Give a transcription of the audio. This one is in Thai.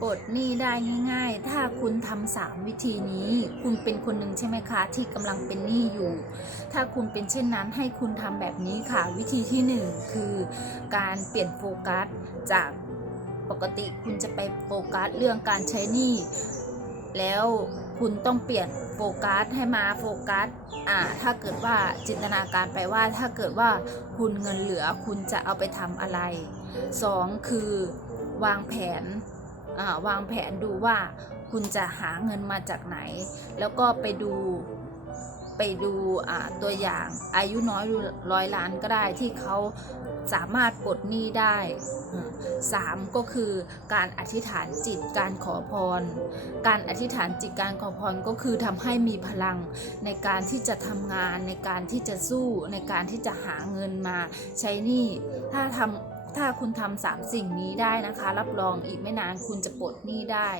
ปลดหนี้ได้ง่าย ๆ ถ้าคุณทำสามวิธีนี้ คุณเป็นคนหนึ่งใช่ไหมคะ ที่กำลังเป็นหนี้อยู่ ถ้าคุณเป็นเช่นนั้นให้คุณทำแบบนี้ค่ะ วิธีที่หนึ่งคือการเปลี่ยนโฟกัสจากปกติคุณจะไปโฟกัสเรื่องการใช้หนี้แล้วคุณต้องเปลี่ยนโฟกัสให้มาโฟกัส อ่า ถ้าเกิดว่าจินตนาการไปว่าถ้าเกิดว่าคุณเงินเหลือคุณจะเอาไปทำอะไรสองคือวางแผน วางแผนดูว่าคุณจะหาเงินมาจากไหน แล้วก็ไปดูไปดูตัวอย่างอายุน้อยร้อยล้านก็ได้ที่เขาสามารถปลดหนี้ได้อ่าสามก็คือการอธิษฐานจิตการขอพร การอธิษฐานจิตการขอพรก็คือทำให้มีพลังในการที่จะทำงานในการที่จะสู้ในการที่จะหาเงินมาใช้หนี้ถ้าทำ ถ้าคุณทำสามสิ่งนี้ได้นะคะ รับรองอีกไม่นานคุณจะปลดหนี้ได้